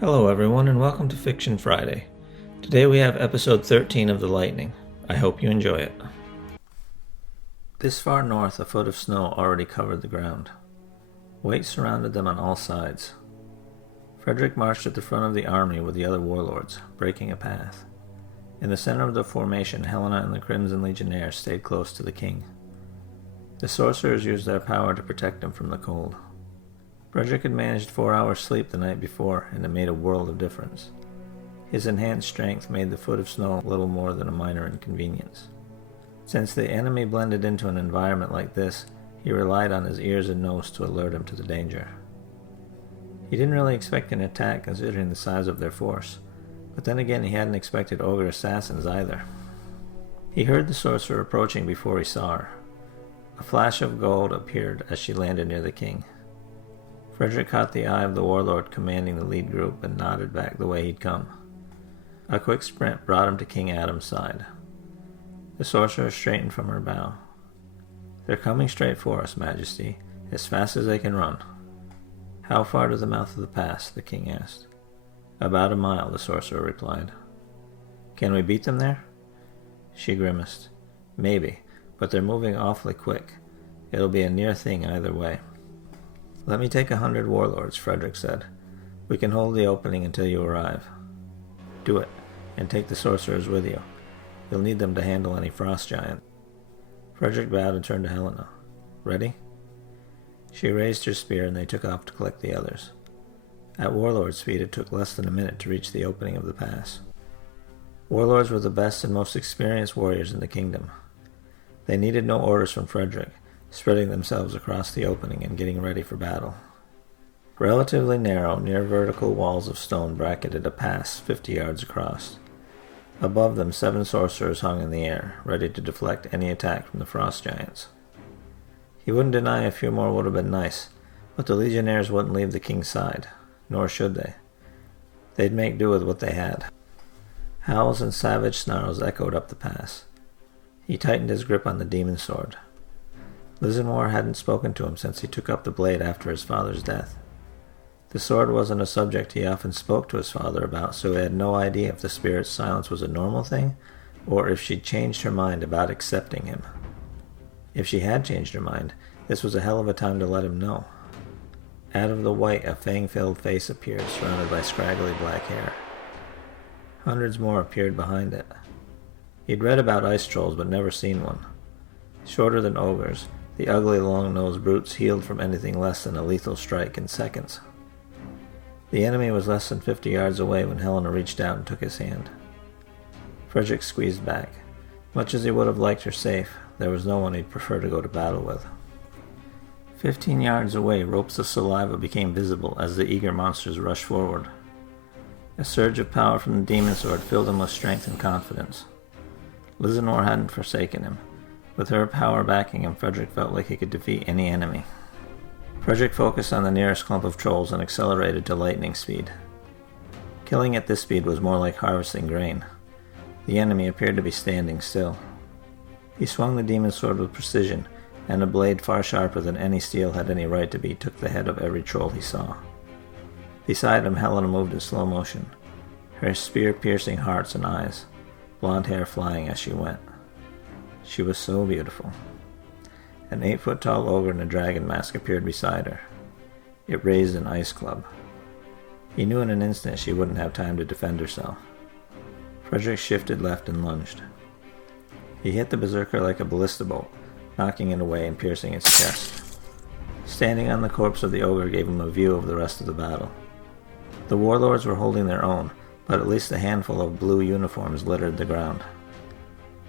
Hello everyone and welcome to Fiction Friday. Today we have episode 13 of The Lightning. I hope you enjoy it. This far north, a foot of snow already covered the ground. White surrounded them on all sides. Frederick marched at the front of the army with the other warlords, breaking a path. In the center of the formation, Helena and the Crimson Legionnaires stayed close to the king. The sorcerers used their power to protect him from the cold. Frederick had managed 4 hours sleep the night before, and it made a world of difference. His enhanced strength made the foot of snow little more than a minor inconvenience. Since the enemy blended into an environment like this, he relied on his ears and nose to alert him to the danger. He didn't really expect an attack considering the size of their force, but then again he hadn't expected ogre assassins either. He heard the sorcerer approaching before he saw her. A flash of gold appeared as she landed near the king. Frederick caught the eye of the warlord commanding the lead group and nodded back the way he'd come. A quick sprint brought him to King Adam's side. The sorcerer straightened from her bow. "They're coming straight for us, Majesty, as fast as they can run." "How far to the mouth of the pass?" the king asked. "About a mile," the sorcerer replied. "Can we beat them there?" She grimaced. "Maybe, but they're moving awfully quick. It'll be a near thing either way." "Let me take 100 warlords," Frederick said. "We can hold the opening until you arrive." "Do it, and take the sorcerers with you. You'll need them to handle any frost giant." Frederick bowed and turned to Helena. "Ready?" She raised her spear and they took off to collect the others. At warlord speed it took less than a minute to reach the opening of the pass. Warlords were the best and most experienced warriors in the kingdom. They needed no orders from Frederick, spreading themselves across the opening and getting ready for battle. Relatively narrow, near vertical walls of stone bracketed a pass 50 yards across. Above them 7 sorcerers hung in the air, ready to deflect any attack from the frost giants. He wouldn't deny a few more would have been nice, but the legionnaires wouldn't leave the king's side, nor should they. They'd make do with what they had. Howls and savage snarls echoed up the pass. He tightened his grip on the demon sword. Lizenwar hadn't spoken to him since he took up the blade after his father's death. The sword wasn't a subject he often spoke to his father about, so he had no idea if the spirit's silence was a normal thing, or if she'd changed her mind about accepting him. If she had changed her mind, this was a hell of a time to let him know. Out of the white, a fang-filled face appeared, surrounded by scraggly black hair. Hundreds more appeared behind it. He'd read about ice trolls, but never seen one. Shorter than ogres, the ugly long-nosed brutes healed from anything less than a lethal strike in seconds. The enemy was less than 50 yards away when Helena reached out and took his hand. Frederick squeezed back. Much as he would have liked her safe, there was no one he'd prefer to go to battle with. 15 yards away, ropes of saliva became visible as the eager monsters rushed forward. A surge of power from the demon sword filled him with strength and confidence. Lizenwar hadn't forsaken him. With her power backing him, Frederick felt like he could defeat any enemy. Frederick focused on the nearest clump of trolls and accelerated to lightning speed. Killing at this speed was more like harvesting grain. The enemy appeared to be standing still. He swung the demon sword with precision, and a blade far sharper than any steel had any right to be took the head of every troll he saw. Beside him, Helena moved in slow motion, her spear piercing hearts and eyes, blonde hair flying as she went. She was so beautiful. An 8-foot-tall ogre in a dragon mask appeared beside her. It raised an ice club. He knew in an instant she wouldn't have time to defend herself. Frederick shifted left and lunged. He hit the berserker like a ballista bolt, knocking it away and piercing its chest. Standing on the corpse of the ogre gave him a view of the rest of the battle. The warlords were holding their own, but at least a handful of blue uniforms littered the ground.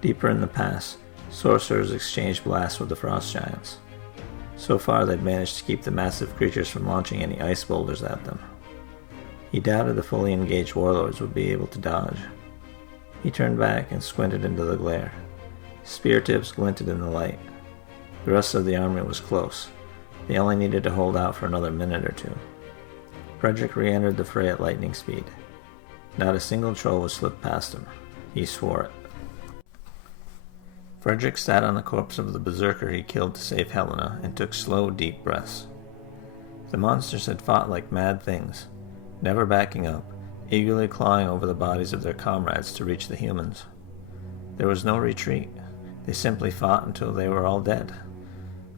Deeper in the pass, sorcerers exchanged blasts with the frost giants. So far they'd managed to keep the massive creatures from launching any ice boulders at them. He doubted the fully engaged warlords would be able to dodge. He turned back and squinted into the glare. Spear tips glinted in the light. The rest of the army was close. They only needed to hold out for another minute or two. Frederick re-entered the fray at lightning speed. Not a single troll would slip past him. He swore it. Frederick sat on the corpse of the berserker he killed to save Helena and took slow, deep breaths. The monsters had fought like mad things. never backing up, eagerly clawing over the bodies of their comrades to reach the humans. There was no retreat. They simply fought until they were all dead.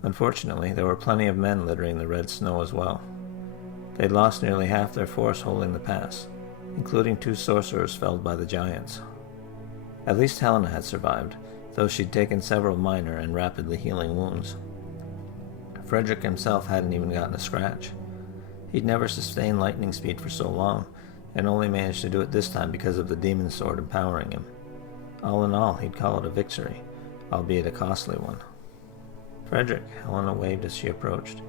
Unfortunately, there were plenty of men littering the red snow as well. They'd lost nearly half their force holding the pass, including 2 sorcerers felled by the giants. At least Helena had survived, though she'd taken several minor and rapidly healing wounds. Frederick himself hadn't even gotten a scratch. He'd never sustained lightning speed for so long, and only managed to do it this time because of the demon sword empowering him. All in all, he'd call it a victory, albeit a costly one. Frederick, Helena waved as she approached.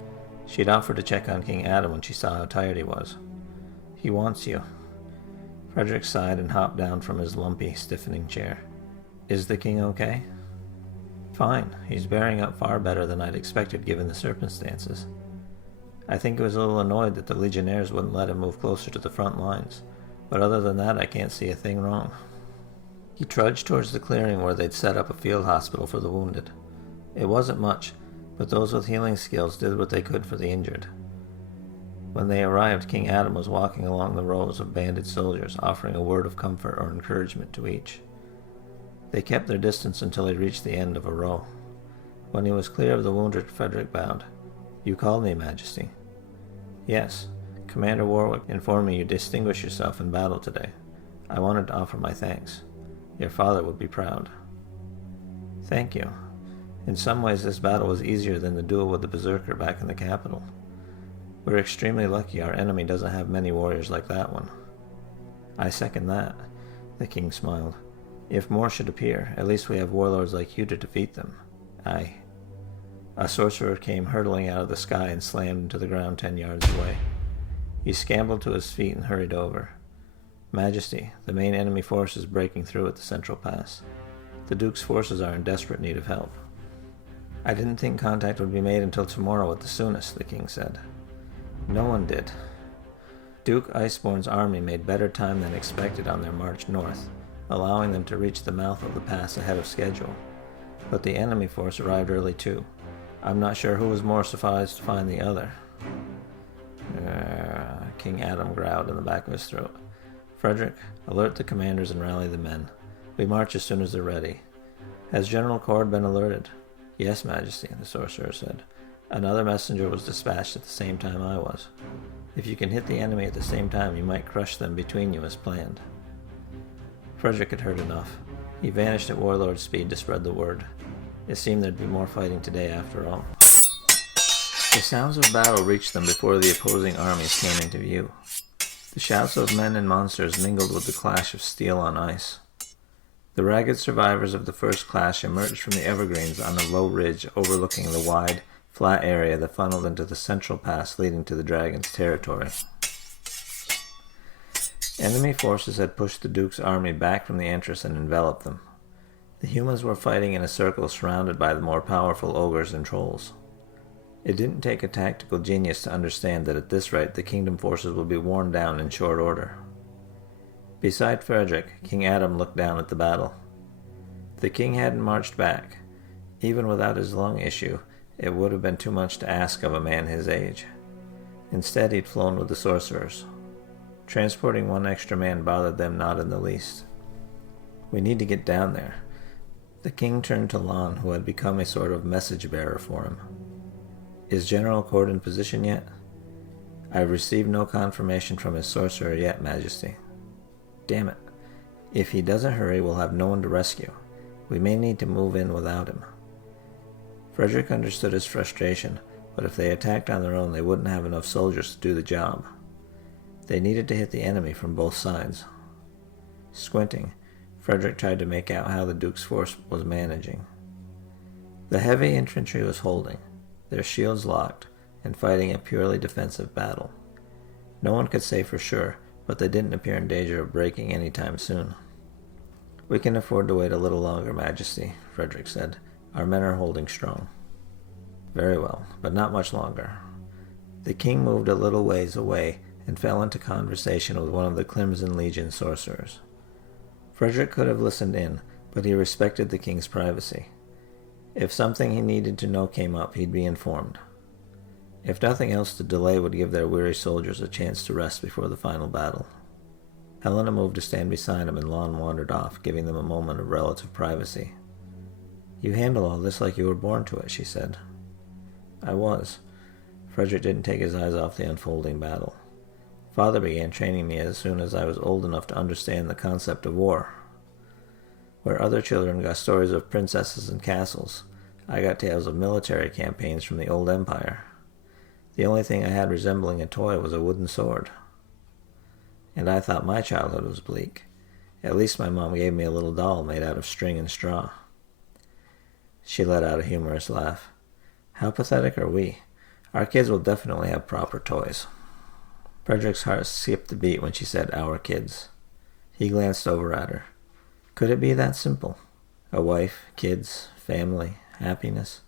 She'd offered to check on King Adam when she saw how tired he was. He wants you. Frederick sighed and hopped down from his lumpy, stiffening chair. Is the king okay? Fine. He's bearing up far better than I'd expected given the circumstances. I think he was a little annoyed that the legionnaires wouldn't let him move closer to the front lines, but other than that I can't see a thing wrong. He trudged towards the clearing where they'd set up a field hospital for the wounded. It wasn't much, but those with healing skills did what they could for the injured. When they arrived, King Adam was walking along the rows of banded soldiers, offering a word of comfort or encouragement to each. They kept their distance until he reached the end of a row. When he was clear of the wounded, Frederick bowed. You called me, Majesty. Yes. Commander Warwick informed me you distinguished yourself in battle today. I wanted to offer my thanks. Your father would be proud. Thank you. In some ways, this battle was easier than the duel with the Berserker back in the capital. We're extremely lucky our enemy doesn't have many warriors like that one. I second that, the king smiled. If more should appear, at least we have warlords like you to defeat them. Aye. A sorcerer came hurtling out of the sky and slammed into the ground 10 yards away. He scambled to his feet and hurried over. Majesty, the main enemy force is breaking through at the central pass. The Duke's forces are in desperate need of help. I didn't think contact would be made until tomorrow at the soonest, the king said. No one did. Duke Iceborne's army made better time than expected on their march north, allowing them to reach the mouth of the pass ahead of schedule. But the enemy force arrived early too. I'm not sure who was more surprised to find the other. King Adam growled in the back of his throat. Frederick, alert the commanders and rally the men. We march as soon as they're ready. Has General Cord been alerted? Yes, Majesty, the sorcerer said. Another messenger was dispatched at the same time I was. If you can hit the enemy at the same time, you might crush them between you as planned. Frederick had heard enough. He vanished at warlord speed to spread the word. It seemed there'd be more fighting today after all. The sounds of battle reached them before the opposing armies came into view. The shouts of men and monsters mingled with the clash of steel on ice. The ragged survivors of the first clash emerged from the evergreens on a low ridge overlooking the wide, flat area that funneled into the central pass leading to the dragon's territory. Enemy forces had pushed the Duke's army back from the entrance and enveloped them. The humans were fighting in a circle surrounded by the more powerful ogres and trolls. It didn't take a tactical genius to understand that at this rate the kingdom forces would be worn down in short order. Beside Frederick, King Adam looked down at the battle. The king hadn't marched back. Even without his lung issue, it would have been too much to ask of a man his age. Instead, he'd flown with the sorcerers. Transporting one extra man bothered them not in the least. We need to get down there. The king turned to Lon, who had become a sort of message-bearer for him. Is General Cord in position yet? I've received no confirmation from his sorcerer yet, Majesty. Damn it. If he doesn't hurry, we'll have no one to rescue. We may need to move in without him. Frederick understood his frustration, but if they attacked on their own, they wouldn't have enough soldiers to do the job. They needed to hit the enemy from both sides. Squinting, Frederick tried to make out how the Duke's force was managing. The heavy infantry was holding, their shields locked, and fighting a purely defensive battle. No one could say for sure, but they didn't appear in danger of breaking any time soon. We can afford to wait a little longer, Majesty, Frederick said. Our men are holding strong. Very well, but not much longer. The king moved a little ways away and fell into conversation with one of the Crimson Legion sorcerers. Frederick could have listened in, but he respected the king's privacy. If something he needed to know came up, he'd be informed. If nothing else, the delay would give their weary soldiers a chance to rest before the final battle. Helena moved to stand beside him, and Lon wandered off, giving them a moment of relative privacy. "You handle all this like you were born to it," she said. "I was." Frederick didn't take his eyes off the unfolding battle. "Father began training me as soon as I was old enough to understand the concept of war. Where other children got stories of princesses and castles, I got tales of military campaigns from the old empire. The only thing I had resembling a toy was a wooden sword. And I thought my childhood was bleak. At least my mom gave me a little doll made out of string and straw." She let out a humorous laugh. "How pathetic are we? Our kids will definitely have proper toys." Frederick's heart skipped a beat when she said "our kids." He glanced over at her. Could it be that simple? A wife, kids, family, happiness.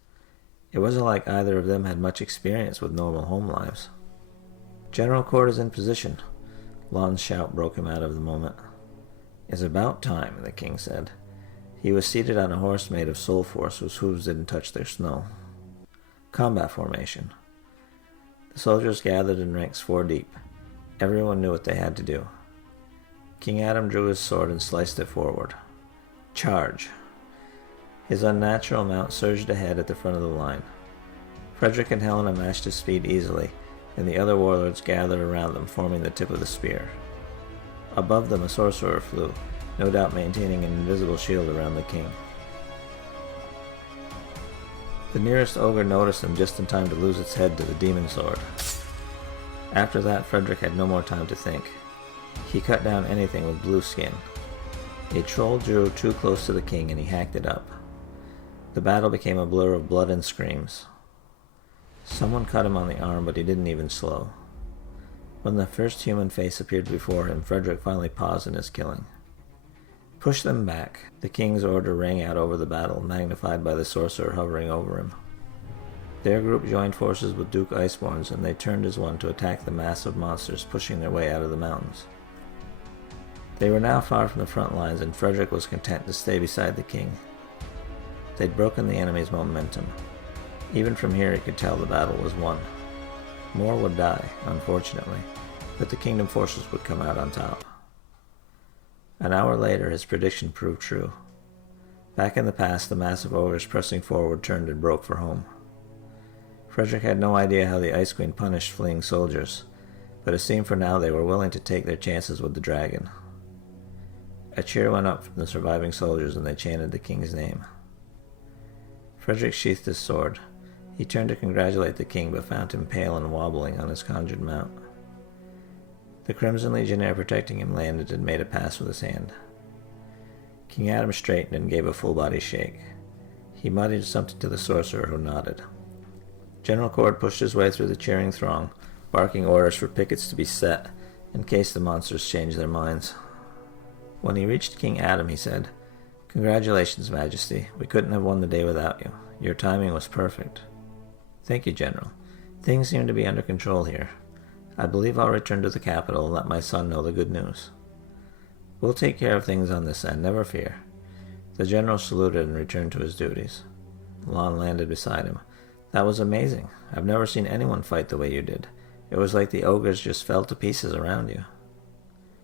It wasn't like either of them had much experience with normal home lives. "General Cord is in position." Lon's shout broke him out of the moment. "It's about time," the king said. He was seated on a horse made of soul force whose hooves didn't touch their snow. Combat formation. The soldiers gathered in ranks 4 deep. Everyone knew what they had to do. King Adam drew his sword and sliced it forward. Charge! His unnatural mount surged ahead at the front of the line. Frederick and Helena matched his speed easily, and the other warlords gathered around them, forming the tip of the spear. Above them a sorcerer flew, no doubt maintaining an invisible shield around the king. The nearest ogre noticed him just in time to lose its head to the demon sword. After that, Frederick had no more time to think. He cut down anything with blue skin. A troll drew too close to the king and he hacked it up. The battle became a blur of blood and screams. Someone cut him on the arm, but he didn't even slow. When the first human face appeared before him, Frederick finally paused in his killing. "Push them back." The king's order rang out over the battle, magnified by the sorcerer hovering over him. Their group joined forces with Duke Iceborne's, and they turned as one to attack the mass of monsters pushing their way out of the mountains. They were now far from the front lines, and Frederick was content to stay beside the king. They'd broken the enemy's momentum. Even from here he could tell the battle was won. More would die, unfortunately, but the kingdom forces would come out on top. An hour later, his prediction proved true. Back in the past, the massive ogres pressing forward turned and broke for home. Frederick had no idea how the Ice Queen punished fleeing soldiers, but it seemed for now they were willing to take their chances with the dragon. A cheer went up from the surviving soldiers, and they chanted the king's name. Frederick sheathed his sword. He turned to congratulate the king, but found him pale and wobbling on his conjured mount. The Crimson Legionnaire protecting him landed and made a pass with his hand. King Adam straightened and gave a full-body shake. He muttered something to the sorcerer, who nodded. General Cord pushed his way through the cheering throng, barking orders for pickets to be set, in case the monsters changed their minds. When he reached King Adam, he said, "Congratulations, Majesty. We couldn't have won the day without you. Your timing was perfect." "Thank you, General. Things seem to be under control here. I believe I'll return to the capital and let my son know the good news." "We'll take care of things on this end, never fear." The general saluted and returned to his duties. Lon landed beside him. "That was amazing. I've never seen anyone fight the way you did. It was like the ogres just fell to pieces around you."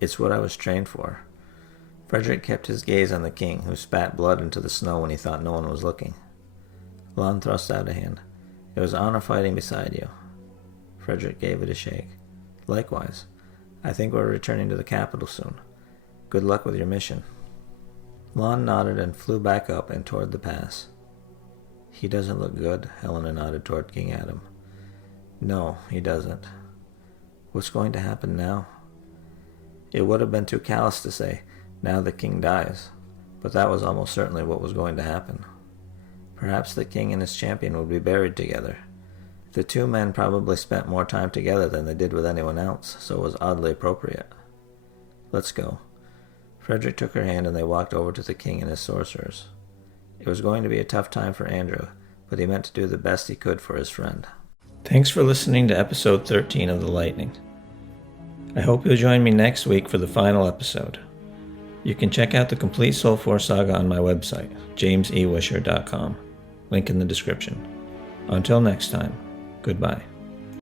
"It's what I was trained for." Frederick kept his gaze on the king, who spat blood into the snow when he thought no one was looking. Lon thrust out a hand. "It was honor fighting beside you." Frederick gave it a shake. "Likewise. I think we're returning to the capital soon. Good luck with your mission." Lon nodded and flew back up and toward the pass. "He doesn't look good," Helena nodded toward King Adam. "No, he doesn't." "What's going to happen now?" It would have been too callous to say, "Now the king dies," but that was almost certainly what was going to happen. Perhaps the king and his champion would be buried together. The two men probably spent more time together than they did with anyone else, so it was oddly appropriate. "Let's go." Frederick took her hand and they walked over to the king and his sorcerers. It was going to be a tough time for Andrew, but he meant to do the best he could for his friend. Thanks for listening to episode 13 of The Lightning. I hope you'll join me next week for the final episode. You can check out the complete Soul Force saga on my website, jamesewisher.com. Link in the description. Until next time, goodbye.